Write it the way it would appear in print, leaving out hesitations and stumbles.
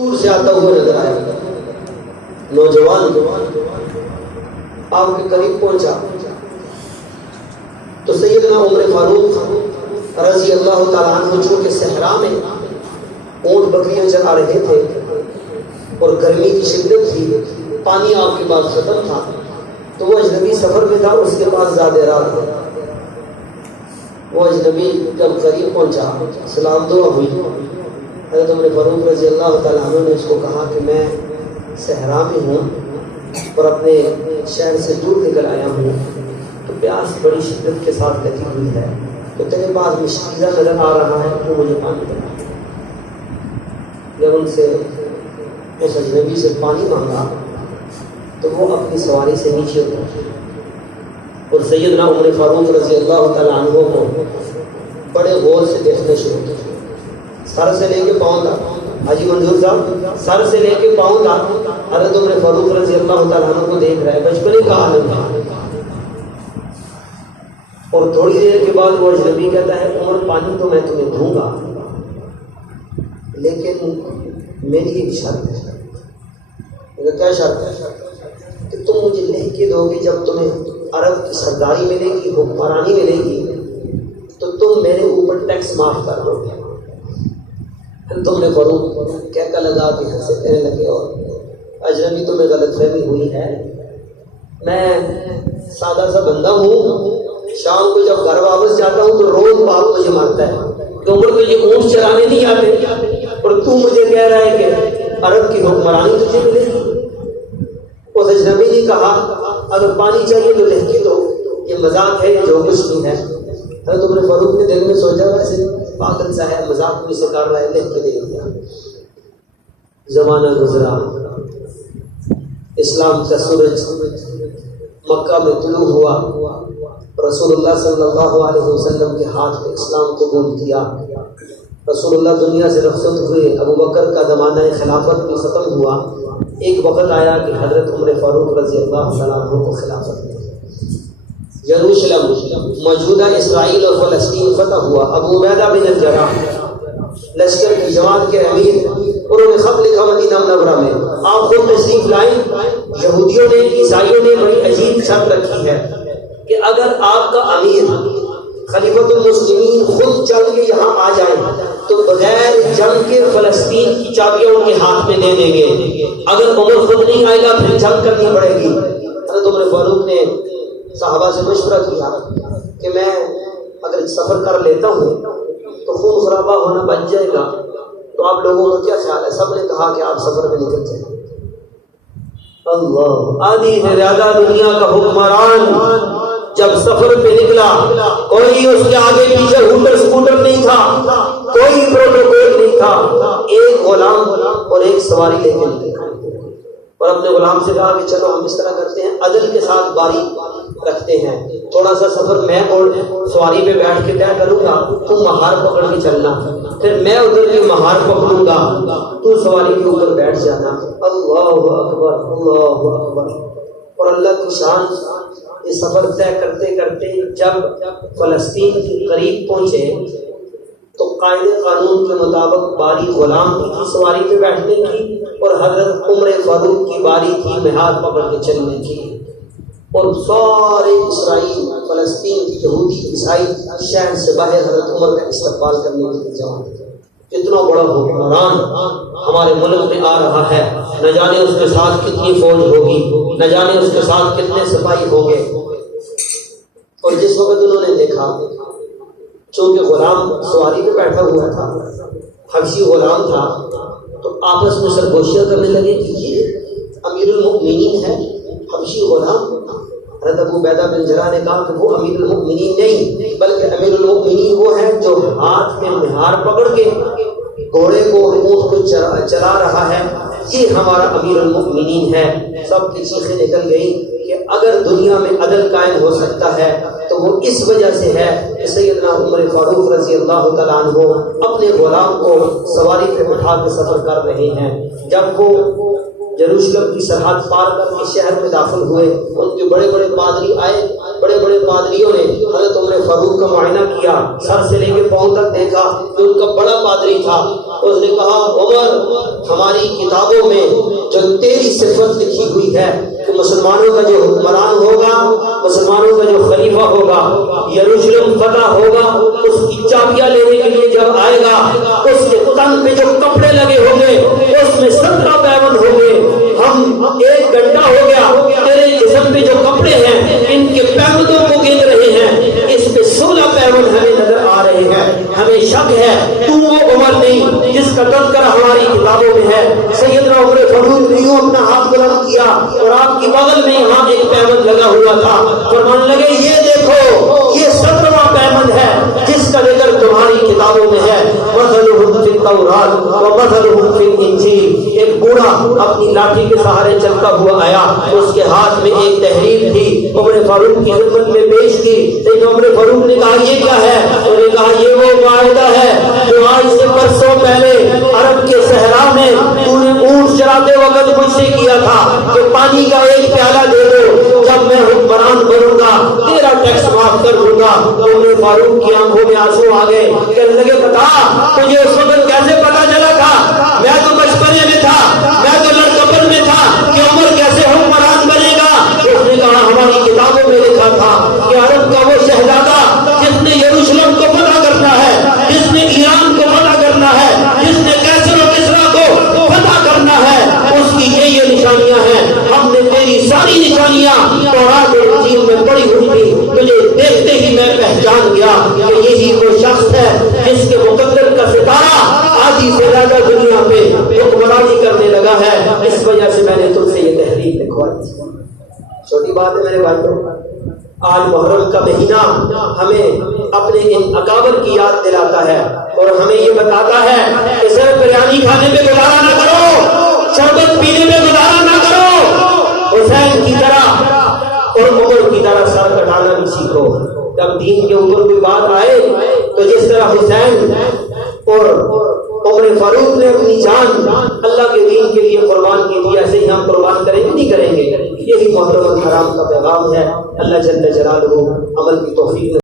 دور سے آتا ہوا نظر آیا، نوجوان آپ کے قریب پہنچا تو سیدنا عمر فاروق رضی اللہ تعالیٰ عنہ چونکہ صحرا میں اونٹ بکریاں چلا رہے تھے اور گرمی کی شدت تھی، پانی آپ کے پاس ختم تھا، تو وہ اجنبی سفر میں تھا، اس کے پاس زیادہ رات تھا۔ وہ اجنبی جب قریب پہنچا، سلام دعا ہوئی، حضرت عمر فاروق رضی اللہ تعالیٰ عنہ نے اس کو کہا کہ میں صحرا میں ہوں اور اپنے شہر سے دور نکل آیا ہوں، تو پیاس بڑی شدت کے ساتھ لگی ہوئی ہے، تو تیرے پاس مشکیزہ نظر آ رہا ہے، تو مجھے پانی پڑا۔ جب ان سے اس اجنبی سے پانی مانگا تو وہ اپنی سواری سے نیچے اترا اور سیدنا عمر فاروق رضی اللہ تعالیٰ عنہ کو بڑے غور سے دیکھنا شروع کیا، سر سے لے کے پاؤں تک۔ حاجی منظور صاحب سر سے لے کے پاؤں تک حضرت عمر فاروق رضی اللہ تعالیٰ عنہ کو دیکھ رہا ہے، بچپنے کا عالم تھا۔ اور تھوڑی دیر کے بعد وہ اجنبی کہتا ہے عمر پانی تو میں تمہیں دوں گا، لیکن میری ایک شرط ہے۔ کیا شرط ہے؟ کہ تم مجھے لکھ کے دو گے جب تمہیں عرب کی سرداری ملے گی، حکمرانی ملے گی، تو تم میرے اوپر ٹیکس معاف کر دو گے۔ تم نے فاروق کہتا لگا کہ ہنسے کہنے لگے، اور اجنبی تمہیں غلط فہمی ہوئی ہے، میں سادہ سا بندہ ہوں، شام کو جب گھر واپس جاتا ہوں تو روز باپ مجھے مارتا ہے کہ عمر کو یہ اونٹ چرانے نہیں آتے، اور تو مجھے کہہ رہا ہے کہ عرب کی حکمرانی تجھے ملے گی۔ اس اجنبی نے کہا اگر پانی چاہیے تو لکھ کے دو، یہ مذاق ہے، یہ جو کچھ نہیں ہے۔ حضرت عمر فاروق نے دل میں سوچا ویسے پاگل سا ہے، مذاق بھی سے کر رہا ہے، لکھ کے دے دیا۔ زمانہ گزرا، اسلام کا سورج مکہ میں طلوع ہوا، رسول اللہ صلی اللہ علیہ وسلم کے ہاتھ میں اسلام قبول کیا، رسول اللہ دنیا سے رخصت ہوئے، ابو بکر کا زمانہ خلافت بھی ختم ہوا۔ ایک وقت آیا کہ حضرت عمر فاروق رضی اللہ تعالیٰ عنہ کو خلافت ملی، یروشلم موجودہ اسرائیل اور فلسطین فتح ہوا۔ ابو عبیدہ بن الجراح لشکر کی جماعت کے امیر، انہوں نے خط لکھا مدینہ منورہ میں، آپ خود تشریف لائیں، یہودیوں نے عیسائیوں نے بڑی عجیب شرط رکھی ہے کہ اگر آپ کا امیر خلیفۃ المسلمین خود چل کے یہاں آ جائے تو بغیر جنگ کے فلسطین کی چابیاں ان کے ہاتھ میں دے دیں گے، اگر عمر خود نہیں آئے گا پھر جنگ کرنی پڑے گی۔ حضرت عمر فاروق نے صحابہ سے مشورہ کیا کہ میں اگر سفر کر لیتا ہوں تو خون خرابہ ہونا بچ جائے گا، تو آپ لوگوں کا کیا خیال ہے؟ سب نے کہا کہ آپ سفر میں نکل جائیں۔ اللہ، آدھی سے زیادہ دنیا کا حکمران جب سفر پہ نکلا، کوئی اس کے آگے پیچھے ہوٹر سکوٹر نہیں تھا، کوئی پروٹوکول نہیں تھا، ایک غلام اور ایک سواری لے کے نکلا اور اپنے غلام سے کہا کہ چلو ہم اس طرح کرتے ہیں، عدل کے ساتھ باری رکھتے ہیں، تھوڑا سا سفر میں اور سواری پہ بیٹھ کے طے کروں گا، تم مہار پکڑ کے چلنا، پھر میں ادھر کی مہار پکڑوں گا، تو سواری کے اوپر بیٹھ جانا۔ اللہ اکبر، اللہ اکبر۔ اور اللہ کی شان، یہ سفر طے کرتے کرتے جب فلسطین کے قریب پہنچے تو قائد قانون کے مطابق باری غلام کی سواری پہ بیٹھنے کی اور حضرت عمر فاروق کی باری تھی مہار پکڑ کے چلنے کی، اور سارے اسرائیل، فلسطین کی یہودی عیسائی شہر سے باہر حضرت عمر کا استقبال کرنے کے لیے جمع تھے۔ اتنا بڑا حکمران ہمارے ملک میں آ رہا ہے، نہ جانے اس کے ساتھ کتنی فوج ہوگی، نہ جانے اس کے ساتھ کتنے سپاہی ہوں گے۔ اور جس وقت انہوں نے دیکھا، چونکہ غلام سواری پہ بیٹھا ہوا تھا، حبشی غلام تھا، تو آپس میں سرگوشیاں کرنے لگے کہ یہ امیر المؤمنین ہے، حبشی غلام۔ حضرت ابو عبیدہ بن جراح نے کہا کہ وہ امیر المؤمنین نہیں، بلکہ امیر المؤمنین وہ ہے جو ہاتھ میں مہار پکڑ کے گھوڑے کو، اونٹ کو چلا رہا ہے، یہ ہمارا امیر المؤمنین ہے۔ سب کی چیخیں نکل گئی کہ اگر دنیا میں عدل قائم ہو سکتا ہے تو وہ اس وجہ سے ہے کہ سیدنا عمر فاروق رضی اللہ تعالیٰ عنہ اپنے غلام کو سواری پہ بٹھا کے سفر کر رہے ہیں۔ جب وہ یروشلم کی سرحد پار کر کے شہر میں داخل ہوئے، ان کے بڑے بڑے پادری آئے، بڑے بڑے پادریوں نے حضرت عمر فاروق کا معائنہ کیا، سر سے لے کے پاؤں تک دیکھا، جو ان کا بڑا پادری تھا، اس نے کہا عمر ہماری کتابوں میں جو تیری صفت لکھی ہوئی ہے کہ مسلمانوں کا جو حکمران ہوگا، مسلمانوں کا جو خلیفہ ہوگا، یروشلم فتح ہوگا، اس کی چابیاں لینے کے لیے جب آئے گا، اس کے تن پہ جو کپڑے لگے ہوں گے اس میں 17 پیوند ہوں گے۔ ہم 1 گھنٹہ ہو گیا تیرے جسم پہ جو کپڑے ہیں ان کے پیوندوں کو گن رہے ہیں، اس پہ 16 پیوند ہمیں نظر آ رہے ہیں، ہمیں شک ہے تو وہ عمر نہیں جس کا تذکرہ ہماری کتابوں میں ہے۔ سیدنا عمر فاروق نے یوں اپنا ہاتھ بلند کیا اور آپ کی بغل میں یہاں ایک پیوند لگا ہوا تھا، فرمانے لگے یہ دیکھو یہ 17واں پیوند ہے جس کا ذکر تمہاری کتابوں میں ہے، مثلهم فی التوراۃ ومثلهم فی الانجیل۔ ایک بوڑھا اپنی لاٹھی کے سہارے چلتا ہوا آیا، اس کے ہاتھ میں ایک تحریر تھی، عمر فاروق کی خدمت میں پیش کی۔ لیکن عمر فاروق نے کہا یہ کیا ہے؟ انہوں نے کہا یہ وہ معاہدہ ہے جو آج سے برسوں پہلے عرب کے صحرا میں تو نے اونٹ چراتے وقت مجھ سے کیا تھا کہ پانی کا ایک پیالہ دے دو، جب میں حکمران بنوں گا تیرا ٹیکس معاف کر دوں گا۔ عمر فاروق کی آنکھوں میں آنسو آ گئے، کہنے لگے بتا تجھے اس وقت کیسے پتا چلا تھا؟ میں تو بچپنے میں تھا، میں تو لڑکپن میں تھا کہ عمر کیسے حکمران بنے گا۔ اس نے کہا ہماری کتابوں میں لکھا تھا کہ عرب کا وہ شہزادہ جس نے یروشلم کو فتح کرنا ہے، جس نے ایران کو فتح کرنا ہے، جس نے کیسر و کسریٰ کو فتح کرنا ہے، اس کی یہ نشانیاں ہیں۔ ہم نے تیری ساری نشانیاں تورات اور انجیل میں پڑھی ہوئی تھی، تجھے دیکھتے ہی میں پہچان گیا کہ یہی وہ شخص ہے جس کے مقدر کا ستارہ آدھی سے زیادہ دنیا پہ حکمرانی کرنے لگا ہے۔ اس وجہ سے میں نے تم سے یہ تحریر لکھوائی۔ چھوٹی بات ہے میرے بھائیوں، آج محرم کا مہینہ ہمیں اپنے ان اکابر کی یاد دلاتا ہے اور ہمیں یہ بتاتا ہے کہ صرف بریانی کھانے پہ گزارا نہ کرو، شربت پینے پہ گزارا نہ کرو، حسین کی طرح اور عمر کی طرح سر کٹانا بھی سیکھو۔ جب دین کے اوپر کوئی بات آئے تو جس طرح حسین اور عمر فاروق نے اپنی جان اللہ کے دین کے لیے قربان کی تھی، ایسے ہی ہم قربان کریں گے نہیں کریں گے؟ یہی محرم الحرام کا پیغام ہے۔ اللہ جل جلالہ عمل کی توفیق